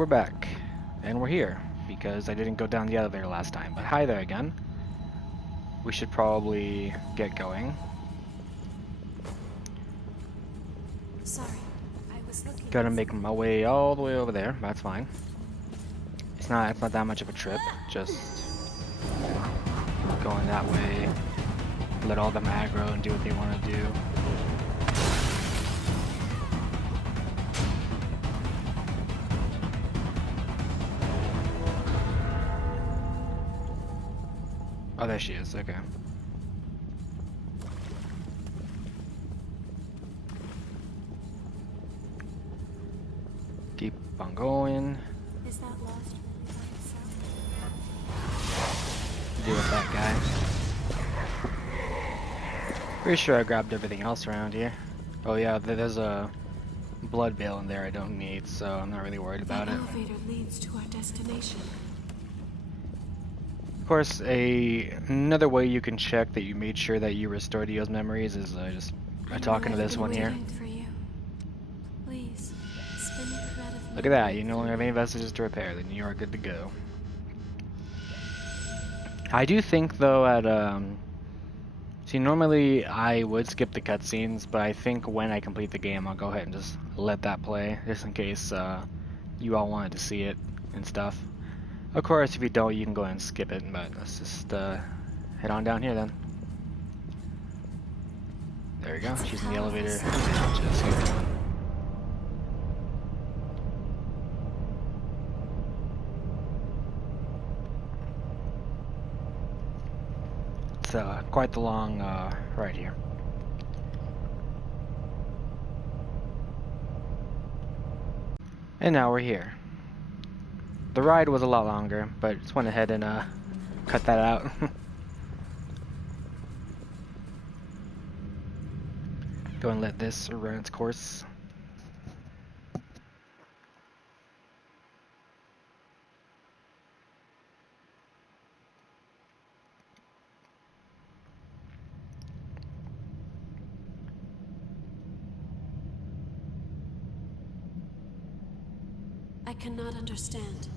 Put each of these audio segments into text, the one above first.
we're back. And we're here, because I didn't go down the elevator last time. But hi there again. We should probably get going. Sorry, I was looking. Gotta make my way all the way over there. That's fine. It's not that much of a trip. Just going that way. Let all them aggro and do what they want to do. Oh, there she is. Okay. Keep on going. Is that lost really by itself? Deal with that guy. Pretty sure I grabbed everything else around here. Oh yeah, there's a blood veil in there I don't need, so I'm not really worried about it. The elevator leads to our destination. Of course, another way you can check that you made sure that you restored those memories is just by talking to this one here. For you. Please, spin the thread of Look at that, you no longer have any vestiges to repair, then you are good to go. I do think though see, normally I would skip the cutscenes, but I think when I complete the game I'll go ahead and just let that play, just in case you all wanted to see it and stuff. Of course, if you don't, you can go ahead and skip it, but let's just head on down here then. There we go, she's in the elevator. Just here. It's quite the long ride here. And now we're here. The ride was a lot longer, but just went ahead and cut that out. Go and let this run its course. I cannot understand.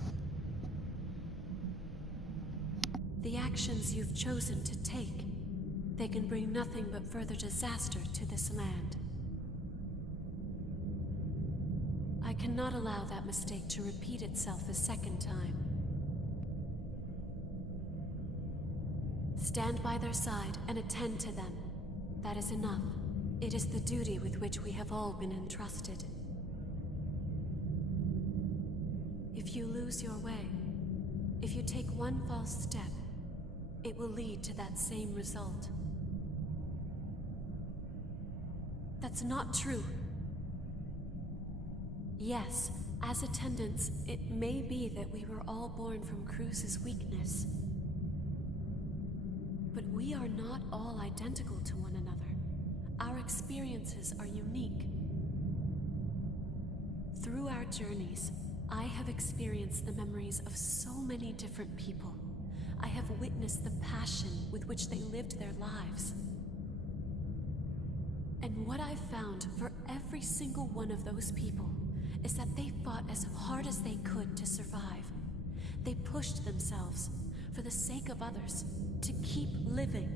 The actions you've chosen to take, they can bring nothing but further disaster to this land. I cannot allow that mistake to repeat itself a second time. Stand by their side and attend to them. That is enough. It is the duty with which we have all been entrusted. If you lose your way, if you take one false step, it will lead to that same result. That's not true. Yes, as attendants, it may be that we were all born from Cruz's weakness. But we are not all identical to one another. Our experiences are unique. Through our journeys, I have experienced the memories of so many different people. I have witnessed the passion with which they lived their lives. And what I've found for every single one of those people is that they fought as hard as they could to survive. They pushed themselves for the sake of others to keep living.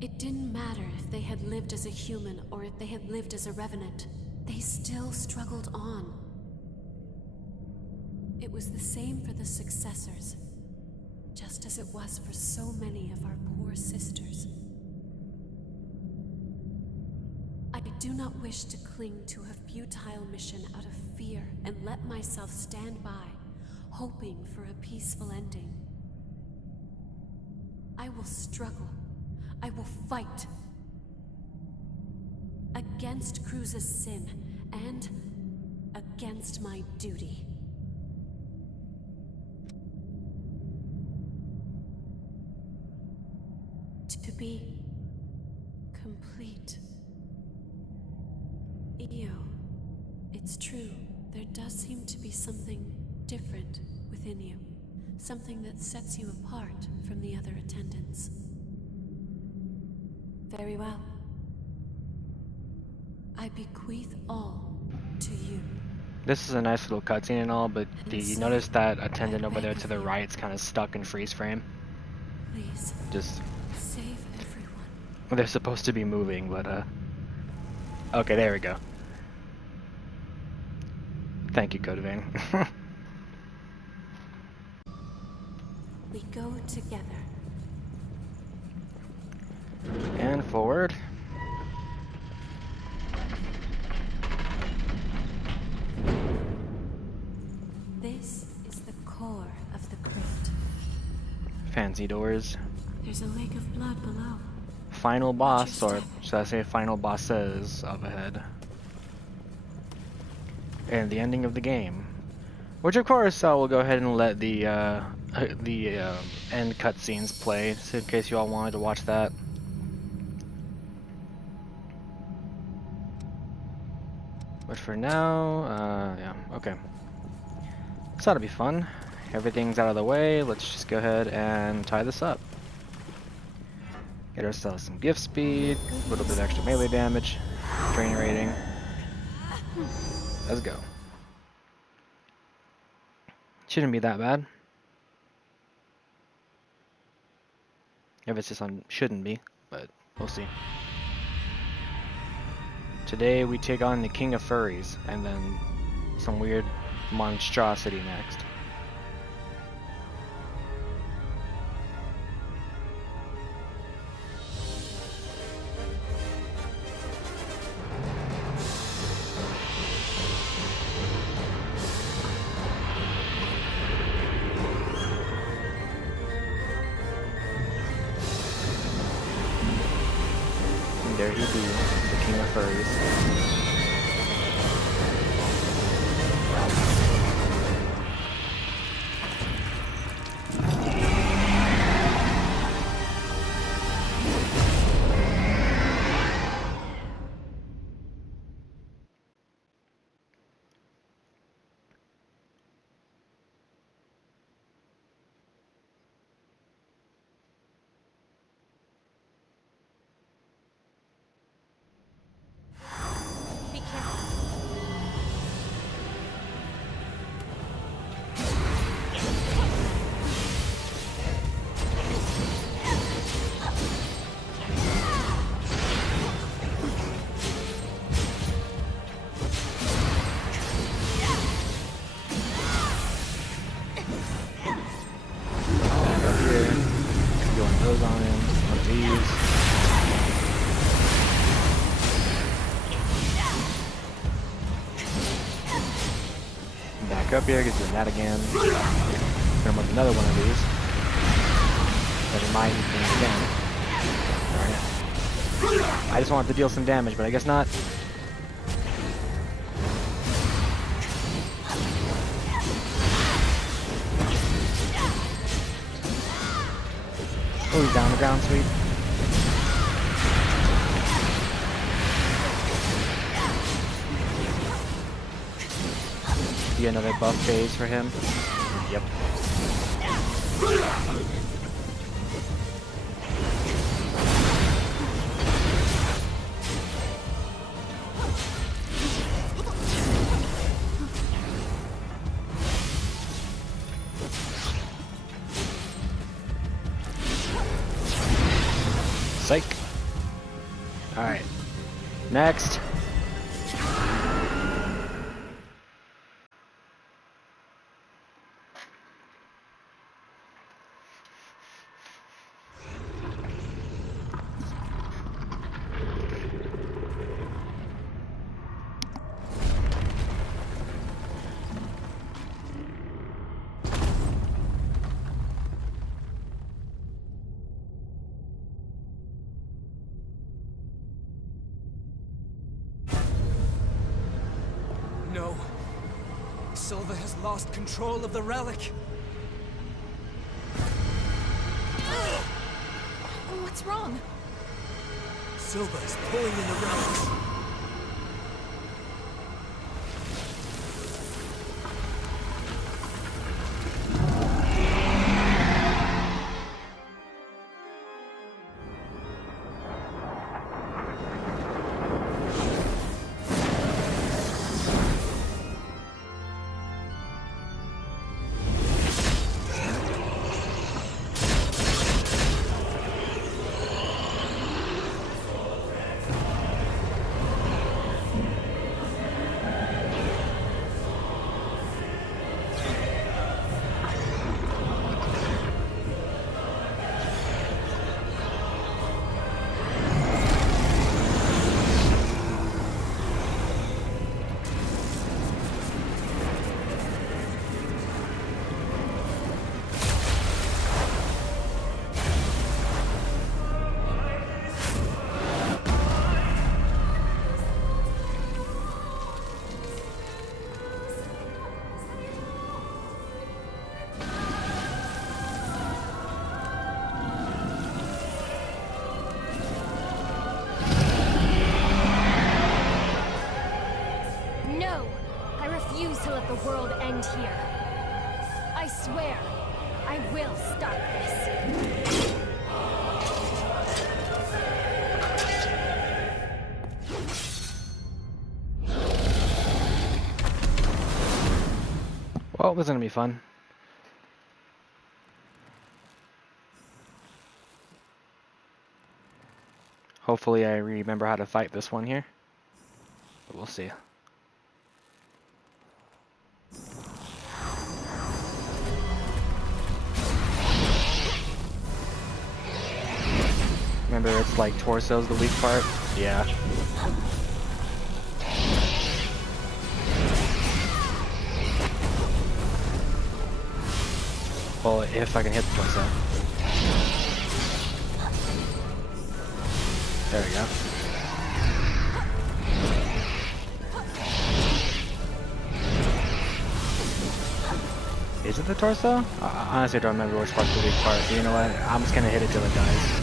It didn't matter if they had lived as a human or if they had lived as a revenant. They still struggled on. It was the same for the successors, just as it was for so many of our poor sisters. I do not wish to cling to a futile mission out of fear and let myself stand by, hoping for a peaceful ending. I will struggle. I will fight. Against Cruz's sin, and against my duty. To be complete. Io, it's true, there does seem to be something different within you. Something that sets you apart from the other attendants. Very well. I bequeath all to you. This is a nice little cutscene and all, but do And you so, notice that I attendant over beg there of to the you, right is kind of stuck in freeze frame? please, Just, save everyone. they're supposed to be moving, but okay, there we go. Thank you, Code Vein. We go together. And forward. This is the core of the crypt. Fancy doors. There's a lake of blood below. Final Watch boss, your or step. should I say final bosses up ahead. And the ending of the game. Which of course we'll go ahead and let the end cutscenes play, just in case you all wanted to watch that. But for now, yeah, okay. So that'll be fun. Everything's out of the way. Let's just go ahead and tie this up. Get ourselves some gift speed, a little bit of extra melee damage, training rating. Let's go. Shouldn't be that bad. If it's just on, shouldn't be, but we'll see. Today we take on the King of Furries, and then some weird monstrosity next. And there he be, the King of Furries. Be careful. Back up here. Get one of those on him, one of these. Back up here, get doing that again. Hit him with another one of these. Never mind, he's doing it again. Darn it. I just wanted to deal some damage, but I guess not. Oh, he's down on the ground, sweet. Be another buff phase for him. Yep. Psych. Alright. Next. No. Silva has lost control of the relic. What's wrong? Silva is pulling in the relics. let the world end here. I swear, I will stop this. Well, this is gonna be fun. Hopefully I remember how to fight this one here. But we'll see. Remember, it's like torso's the weak part? Yeah. Well, if I can hit the torso. There we go. Is it the torso? I honestly don't remember which part's the weak part. But you know what? I'm just gonna hit it till it dies.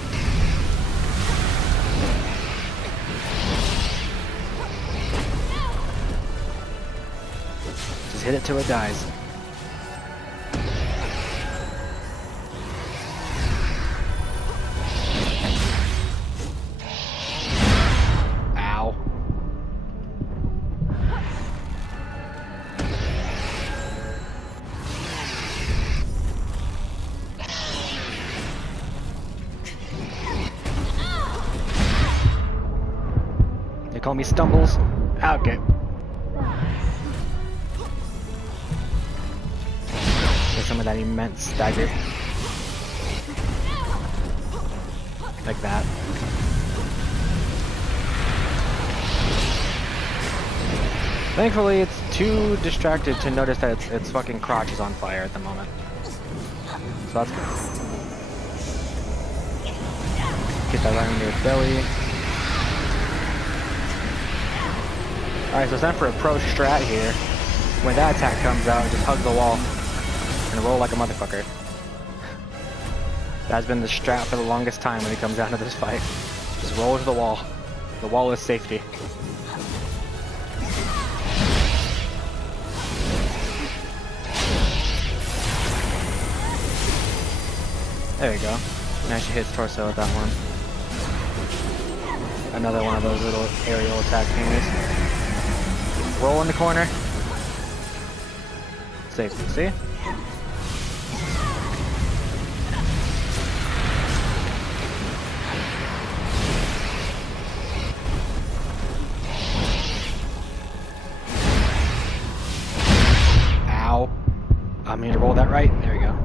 Just hit it till it dies. Ow. They call me Stumbles. Okay. Get some of that immense stagger. Like that. Thankfully, it's too distracted to notice that its fucking crotch is on fire at the moment. So that's good. Get that right under its belly. Alright, so it's time for a pro strat here. When that attack comes out, just hug the wall and roll like a motherfucker. That's been the strat for the longest time when it comes down to this fight. Just roll to the wall. The wall is safety. There we go. Now she hits torso with that one. Another one of those little aerial attack thingies. Roll in the corner. Safety, see? Ow. I mean to roll that right. There we go.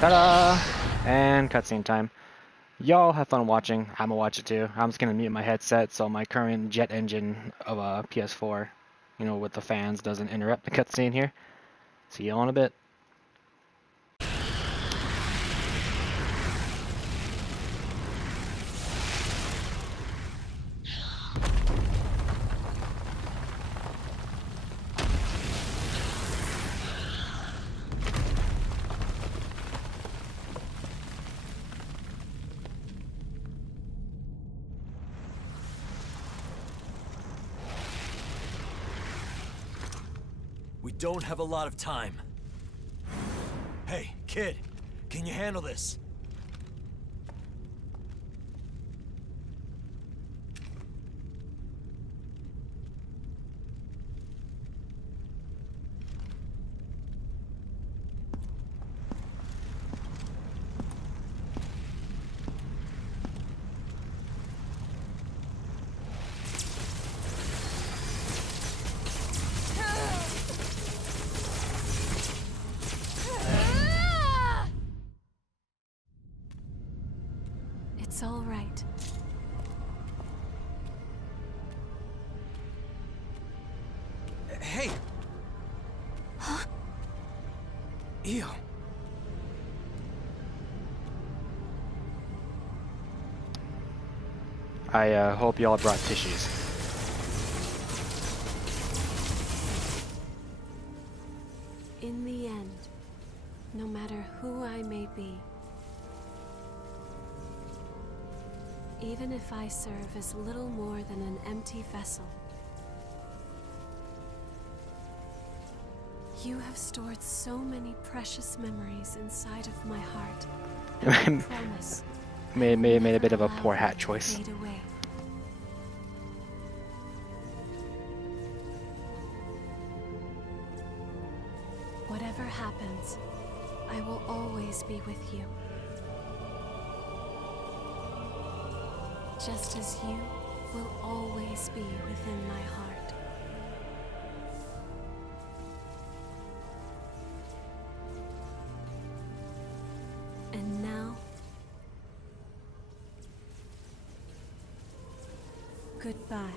Ta-da! And cutscene time. Y'all have fun watching. I'm gonna watch it too. I'm just gonna mute my headset so my current jet engine of a PS4, you know, with the fans doesn't interrupt the cutscene here. See y'all in a bit. We don't have a lot of time. Hey, kid, can you handle this? It's all right. Hey! Huh? Ew. I hope y'all brought tissues. In the end, no matter who I may be, Even if I serve as little more than an empty vessel, you have stored so many precious memories inside of my heart. I promise. Made a bit of a never poor allow hat them to choice. fade away. Whatever happens, I will always be with you. Just as you will always be within my heart. And now, goodbye.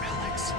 Relics.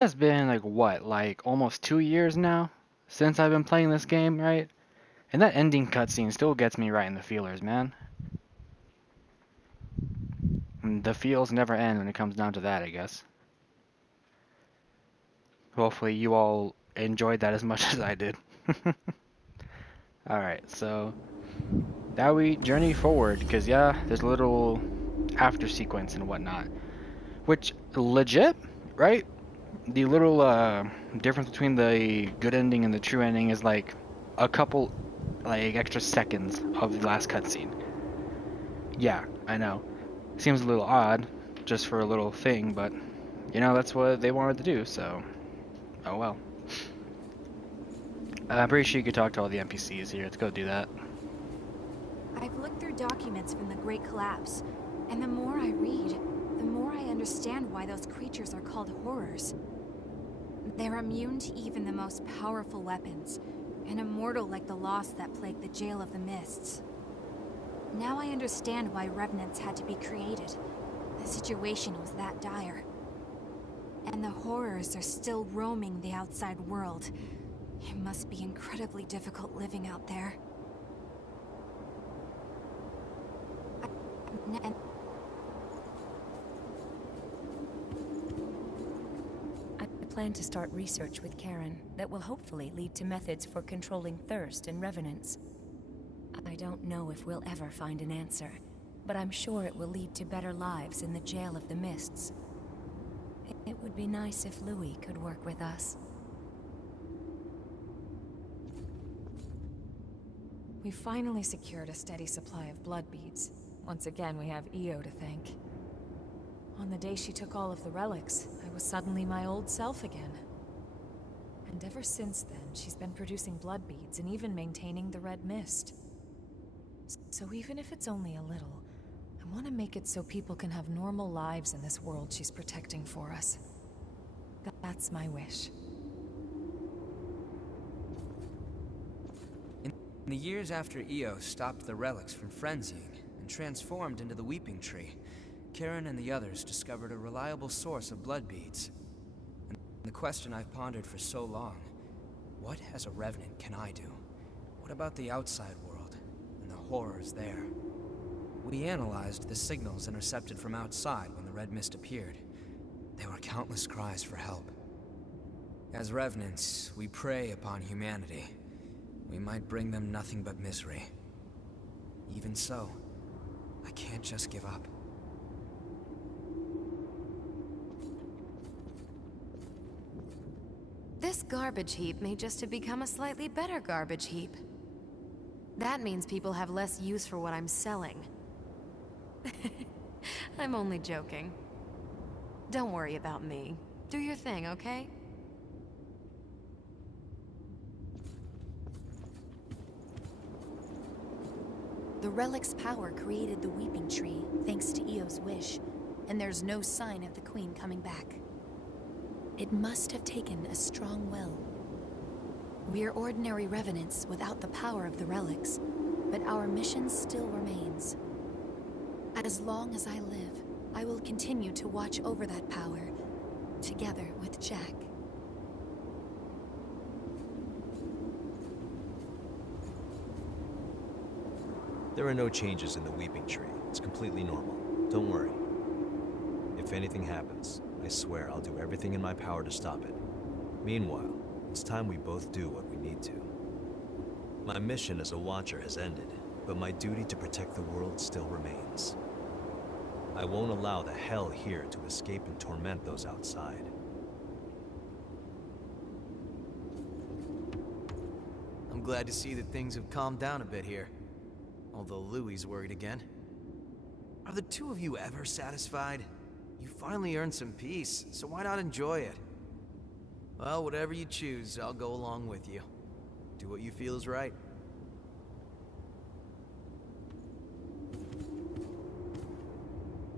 has been like what, like almost 2 years now since I've been playing this game, right? And that ending cutscene still gets me right in the feelers, man. And the feels never end when it comes down to that, I guess. Hopefully you all enjoyed that as much as I did. Alright, so now we journey forward, because yeah, there's a little after sequence and whatnot. Which, legit, right? The little difference between the good ending and the true ending is like a couple like extra seconds of the last cutscene. Yeah, I know. Seems a little odd just for a little thing, but you know, that's what they wanted to do, so oh well. I'm pretty sure you could talk to all the NPCs here. Let's go do that. I've looked through documents from the Great Collapse, and the more I read, the more I understand why those creatures are called horrors. They're immune to even the most powerful weapons, and immortal like the lost that plagued the Jail of the Mists. Now I understand why revenants had to be created. The situation was that dire. And the horrors are still roaming the outside world. It must be incredibly difficult living out there. I plan to start research with Karen that will hopefully lead to methods for controlling thirst and revenants. I don't know if we'll ever find an answer, but I'm sure it will lead to better lives in the Jail of the Mists. It would be nice if Louis could work with us. We finally secured a steady supply of blood beads. Once again, we have Io to thank. On the day she took all of the relics, I was suddenly my old self again. And ever since then, she's been producing blood beads and even maintaining the red mist. So even if it's only a little, I want to make it so people can have normal lives in this world she's protecting for us. That's my wish. In the years after Io stopped the relics from frenzying and transformed into the Weeping Tree, Karen and the others discovered a reliable source of blood beads. And the question I've pondered for so long, what as a revenant can I do? What about the outside world and the horrors there? We analyzed the signals intercepted from outside when the red mist appeared. There were countless cries for help. As revenants, we prey upon humanity. We might bring them nothing but misery. Even so, I can't just give up. This garbage heap may just have become a slightly better garbage heap. That means people have less use for what I'm selling. I'm only joking. Don't worry about me. Do your thing, okay? The relic's power created the Weeping Tree, thanks to Io's wish, and there's no sign of the Queen coming back. It must have taken a strong will. We're ordinary revenants without the power of the relics, but our mission still remains. As long as I live, I will continue to watch over that power, together with Jack. There are no changes in the Weeping Tree. It's completely normal. Don't worry. If anything happens, I swear I'll do everything in my power to stop it. Meanwhile, it's time we both do what we need to. My mission as a Watcher has ended, but my duty to protect the world still remains. I won't allow the hell here to escape and torment those outside. I'm glad to see that things have calmed down a bit here. Although Louie's worried again. Are the two of you ever satisfied? You finally earned some peace, so why not enjoy it? Well, whatever you choose, I'll go along with you. Do what you feel is right.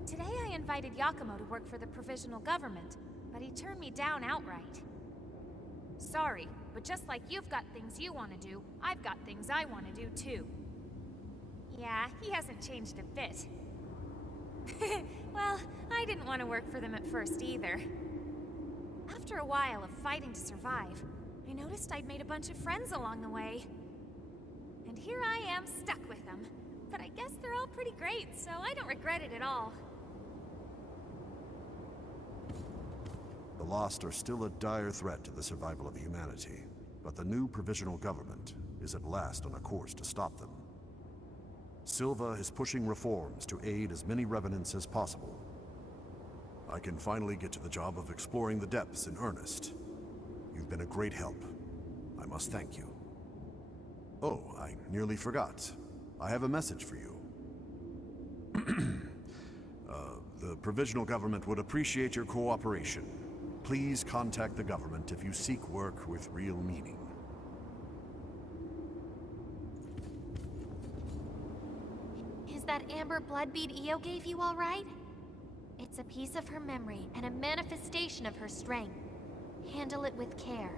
Today I invited Yakumo to work for the provisional government, but he turned me down outright. Sorry, but just like you've got things you want to do, I've got things I want to do too. Yeah, he hasn't changed a bit. Well, I didn't want to work for them at first either. After a while of fighting to survive, I noticed I'd made a bunch of friends along the way. And here I am stuck with them. But I guess they're all pretty great, so I don't regret it at all. The Lost are still a dire threat to the survival of humanity, but the new provisional government is at last on a course to stop them. Silva is pushing reforms to aid as many revenants as possible. I can finally get to the job of exploring the depths in earnest. You've been a great help. I must thank you. Oh, I nearly forgot. I have a message for you. The provisional government would appreciate your cooperation. Please contact the government if you seek work with real meaning. Is that amber blood bead Io gave you all right? It's a piece of her memory and a manifestation of her strength. Handle it with care.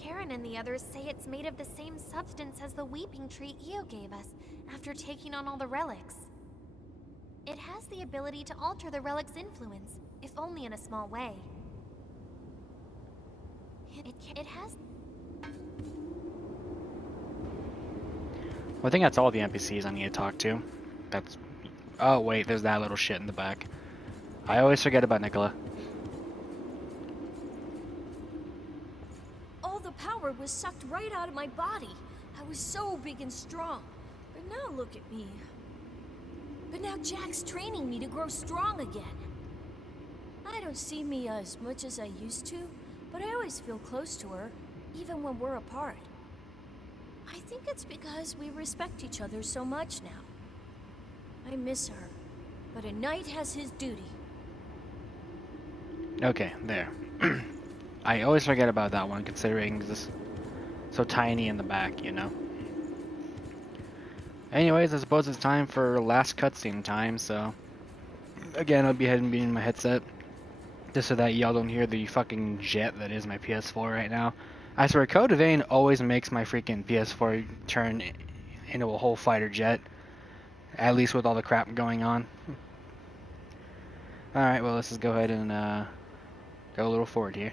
Karen and the others say it's made of the same substance as the weeping tree Io gave us after taking on all the relics. It has the ability to alter the relic's influence, if only in a small way. It has... Well, I think that's all the NPCs I need to talk to. That's... Oh, wait, there's that little shit in the back. I always forget about Nicola. All the power was sucked right out of my body. I was so big and strong. But now look at me. But now Jack's training me to grow strong again. I don't see Mia as much as I used to, but I always feel close to her, even when we're apart. I think it's because we respect each other so much now. I miss her, but a knight has his duty. Okay, there. I always forget about that one, considering this so tiny in the back, you know? Anyways, I suppose it's time for last cutscene time, so... Again, I'll be ahead and be in my headset. Just so that y'all don't hear the fucking jet that is my PS4 right now. I swear, Code Vein always makes my freaking PS4 turn into a whole fighter jet. At least with all the crap going on. Alright, well, let's just go ahead and go a little forward here.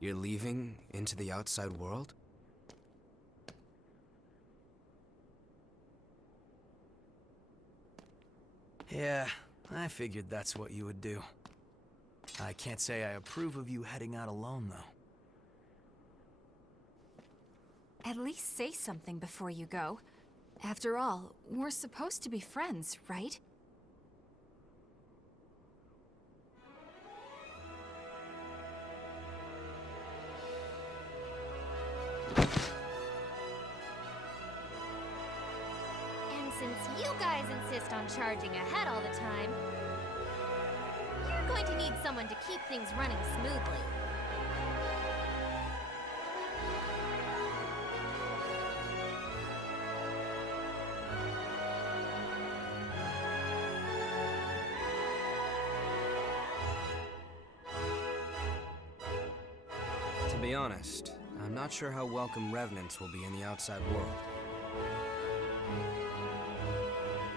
You're leaving into the outside world? Yeah, I figured that's what you would do. I can't say I approve of you heading out alone, though. At least say something before you go. After all, we're supposed to be friends, right? And since you guys insist on charging ahead all the time, you're going to need someone to keep things running smoothly. To be honest, I'm not sure how welcome revenants will be in the outside world.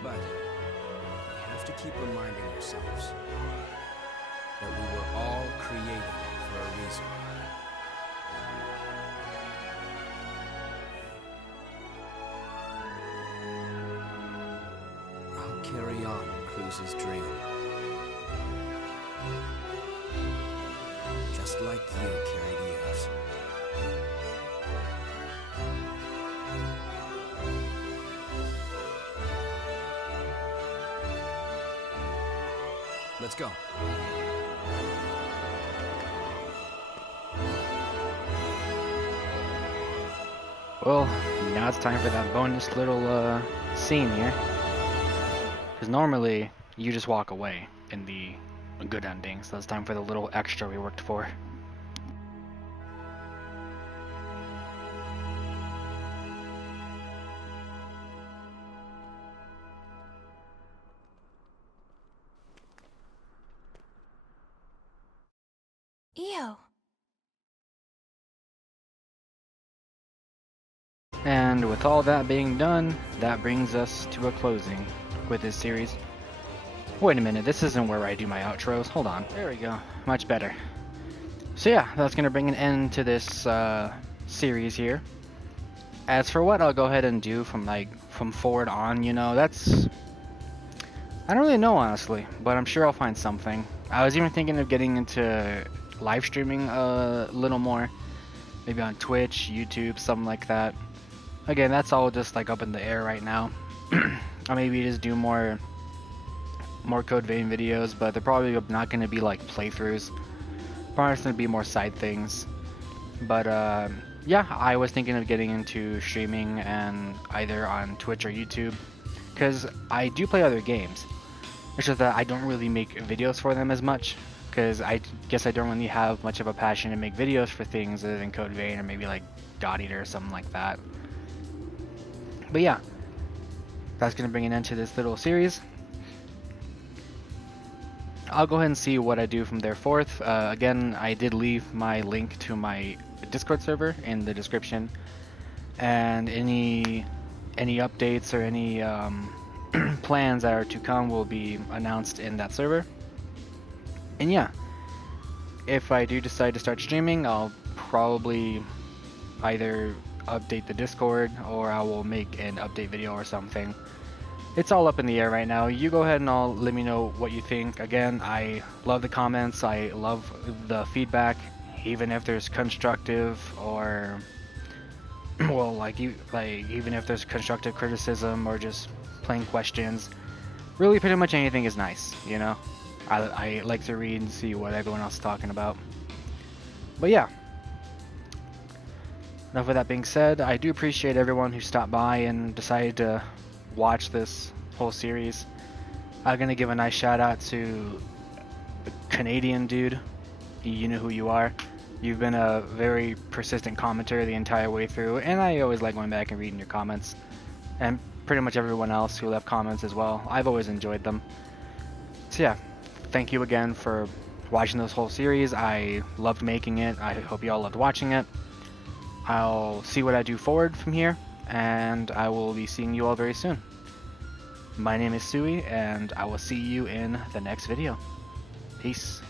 But we have to keep reminding ourselves that we were all created for a reason. I'll carry on Cruz's dream. Just like you carried Eos. Let's go. Well, now it's time for that bonus little scene here. Because normally, you just walk away in the good ending, so it's time for the little extra we worked for. Eo. And with all that being done, that brings us to a closing with this series. Wait a minute, this isn't where I do my outros. Hold on. There we go. Much better. So yeah, that's going to bring an end to this series here. As for what I'll go ahead and do from forward on, you know, that's... I don't really know, honestly, but I'm sure I'll find something. I was even thinking of getting into live streaming a little more. Maybe on Twitch, YouTube, something like that. Again, that's all just like up in the air right now. Or maybe just do more Code Vein videos, but they're probably not going to be like playthroughs. Probably going to be more side things. But yeah, I was thinking of getting into streaming and either on Twitch or YouTube, because I do play other games. It's just that I don't really make videos for them as much, because I guess I don't really have much of a passion to make videos for things other than Code Vein or maybe like God Eater or something like that. But yeah, that's going to bring an end to this little series. I'll go ahead and see what I do from there forth. Again, I did leave my link to my Discord server in the description, and any updates or any plans that are to come will be announced in that server. And yeah, if I do decide to start streaming, I'll probably either update the Discord or I will make an update video or something. It's all up in the air right now. You go ahead and let me know what you think. Again, I love the comments. I love the feedback, even if there's constructive or well, even if there's constructive criticism or just plain questions. Really, pretty much anything is nice, you know. I like to read and see what everyone else is talking about. But yeah. Enough of that being said, I do appreciate everyone who stopped by and decided to watch this whole series. I'm gonna give a nice shout out to the Canadian dude. You know who you are. You've been a very persistent commenter the entire way through, and I always like going back and reading your comments. And pretty much everyone else who left comments as well. I've always enjoyed them. So yeah, thank you again for watching this whole series. I loved making it. I hope you all loved watching it. I'll see what I do forward from here, and I will be seeing you all very soon. My name is Sui, and I will see you in the next video. Peace.